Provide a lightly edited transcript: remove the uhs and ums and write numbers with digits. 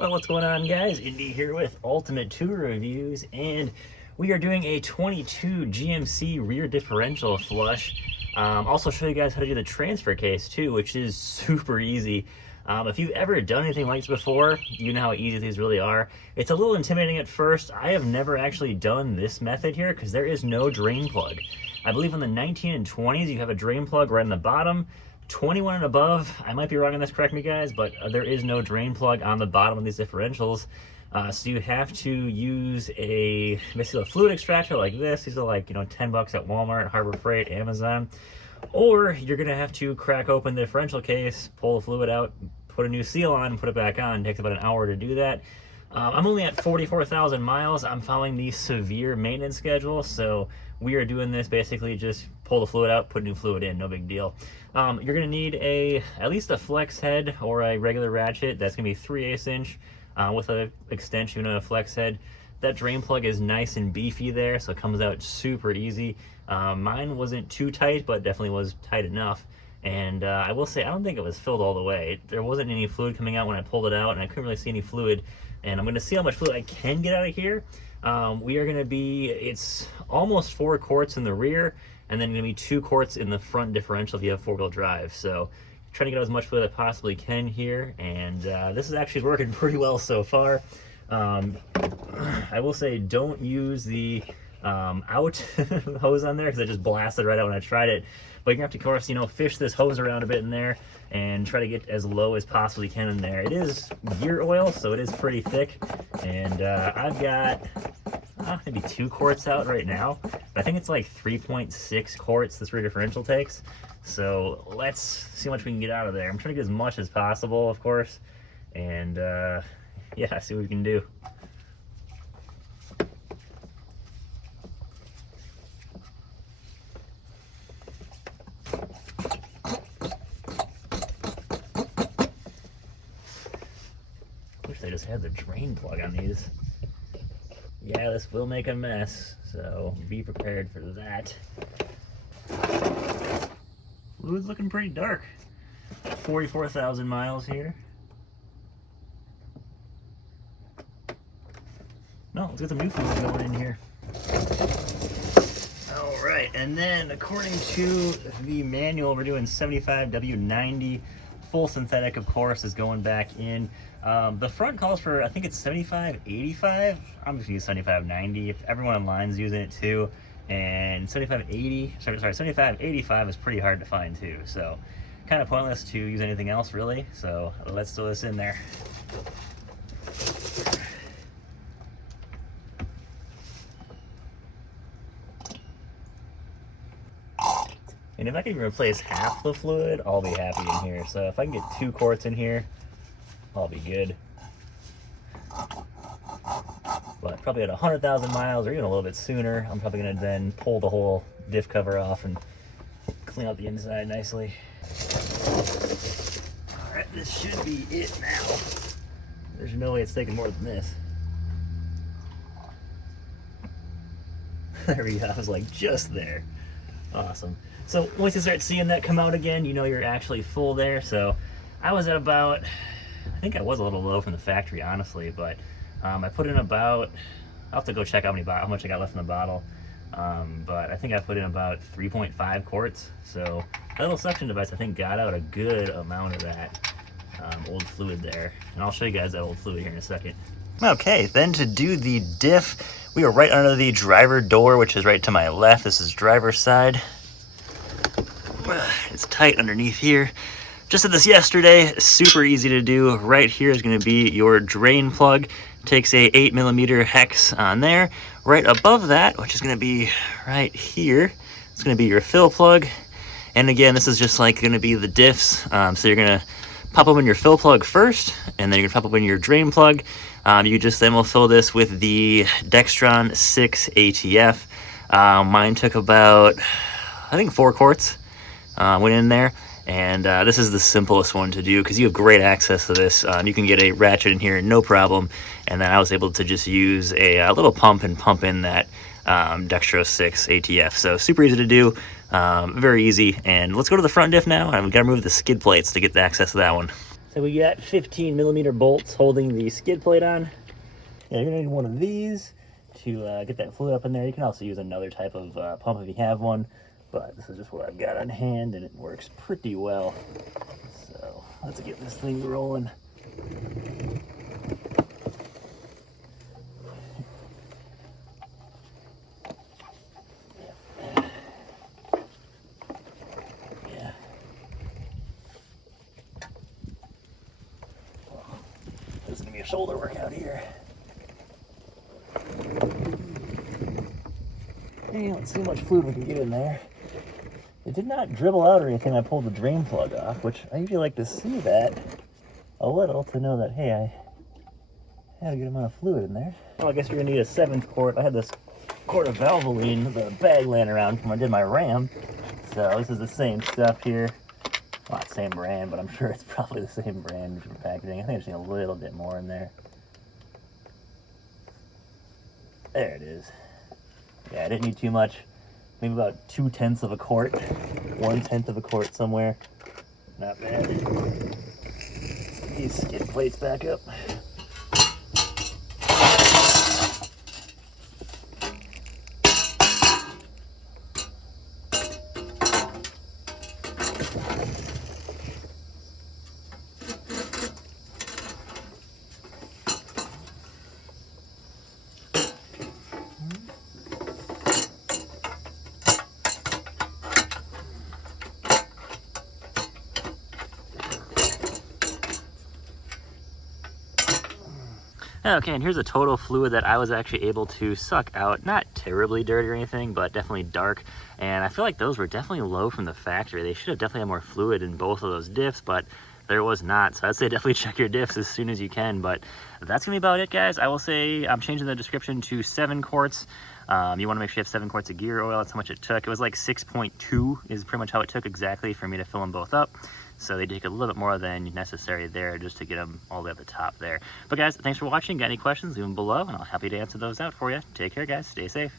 Well, what's going on, guys? Indy here with Ultimate Tour Reviews, and we are doing a 22 GMC rear differential flush. Also show you guys how to do the transfer case too, which is super easy. If you've ever done anything like this before, you know how easy these really are. It's a little intimidating at first. I have never actually done this method here because there is no drain plug. I believe on the 19 and 20s you have a drain plug right on the bottom. 21 and above, I might be wrong on this, correct me guys, but there is no drain plug on the bottom of these differentials. So you have to use basically a fluid extractor like this. These are like, $10 at Walmart, Harbor Freight, Amazon. Or you're gonna have to crack open the differential case, pull the fluid out, put a new seal on, and put it back on. It takes about an hour to do that. I'm only at 44,000 miles. I'm following the severe maintenance schedule, so we are doing this basically just pull the fluid out, put new fluid in, no big deal. You're gonna need at least a flex head or a regular ratchet. That's gonna be 3/8 inch with an extension and a flex head. That drain plug is nice and beefy there, so it comes out super easy. Mine wasn't too tight, but definitely was tight enough. And I will say, I don't think it was filled all the way. There wasn't any fluid coming out when I pulled it out, and I couldn't really see any fluid. And I'm gonna see how much fluid I can get out of here. It's almost 4 quarts in the rear, and then gonna be 2 quarts in the front differential if you have 4-wheel drive. So trying to get as much fluid as I possibly can here, and this is actually working pretty well so far. I will say, don't use the out hose on there because I just blasted right out when I tried it. But you're gonna have to, of course, fish this hose around a bit in there and try to get as low as possibly can in there. It is gear oil, so it is pretty thick, and I've got maybe 2 quarts out right now, but I think it's like 3.6 quarts this rear differential takes. So let's see how much we can get out of there. I'm trying to get as much as possible, of course, and yeah, see what we can do. Wish they just had the drain plug on these. Yeah, this will make a mess, so be prepared for that. Fluid's looking pretty dark. 44,000 miles here. No, let's get some new fluid going in here. All right, and then according to the manual, we're doing 75W90. Full synthetic, of course, is going back in. The front calls for, I think it's 7585. I'm just gonna use 7590. Everyone online is using it too. And 7585 is pretty hard to find too. So kind of pointless to use anything else really. So let's throw this in there. And if I can replace half the fluid, I'll be happy in here. So if I can get 2 quarts in here, I'll be good. But probably at 100,000 miles or even a little bit sooner, I'm probably gonna then pull the whole diff cover off and clean out the inside nicely. All right, this should be it now. There's no way it's taking more than this. There we go, I was like just there. Awesome. So once you start seeing that come out again, you know you're actually full there. So I was at about, I think I was a little low from the factory, honestly, but I put in about, I'll have to go check how much I got left in the bottle. But I think I put in about 3.5 quarts. So that little suction device, I think, got out a good amount of that old fluid there. And I'll show you guys that old fluid here in a second. Okay, then to do the diff, we are right under the driver door, which is right to my left. This is driver's side. It's tight underneath here. Just did this yesterday, super easy to do. Right here is gonna be your drain plug. Takes a 8mm hex on there. Right above that, which is gonna be right here, it's gonna be your fill plug. And again, this is just like gonna be the diffs. So you're gonna pop open your fill plug first, and then you're gonna pop open your drain plug. You just then will fill this with the Dextron 6 ATF. Mine took about, I think, 4 quarts. Went in there, and this is the simplest one to do because you have great access to this. You can get a ratchet in here, no problem. And then I was able to just use a little pump and pump in that Dextron 6 ATF. So super easy to do, very easy. And let's go to the front diff now, and we've got to remove the skid plates to get the access to that one. So we got 15mm bolts holding the skid plate on. Yeah, you're gonna need one of these to get that fluid up in there. You can also use another type of pump if you have one, but this is just what I've got on hand and it works pretty well. So let's get this thing rolling. Yeah. This is gonna be a shoulder workout here. Hey, let's see how much fluid we can get in there. It did not dribble out or anything. I pulled the drain plug off, which I usually like to see that a little to know that, hey, I had a good amount of fluid in there. Well, I guess you're gonna need a 7th quart. I had this quart of Valvoline, the bag laying around from when I did my Ram. So this is the same stuff here. Well, not same brand, but I'm sure it's probably the same brand, different packaging. I think I just need a little bit more in there. There it is. Yeah, I didn't need too much. Maybe about 2/10 of a quart. 1/10 of a quart somewhere. Not bad. These skid plates back up. Okay, and here's a total fluid that I was actually able to suck out. Not terribly dirty or anything, but definitely dark. And I feel like those were definitely low from the factory. They should have definitely had more fluid in both of those diffs, but there was not. So I'd say definitely check your diffs as soon as you can. But that's gonna be about it, guys. I will say I'm changing the description to 7 quarts. You want to make sure you have 7 quarts of gear oil. That's how much it took. It was like 6.2 is pretty much how it took exactly for me to fill them both up. So they take a little bit more than necessary there just to get them all the way up the top there. But guys, thanks for watching. Got any questions, leave them below, and I'll be happy to answer those out for you. Take care, guys. Stay safe.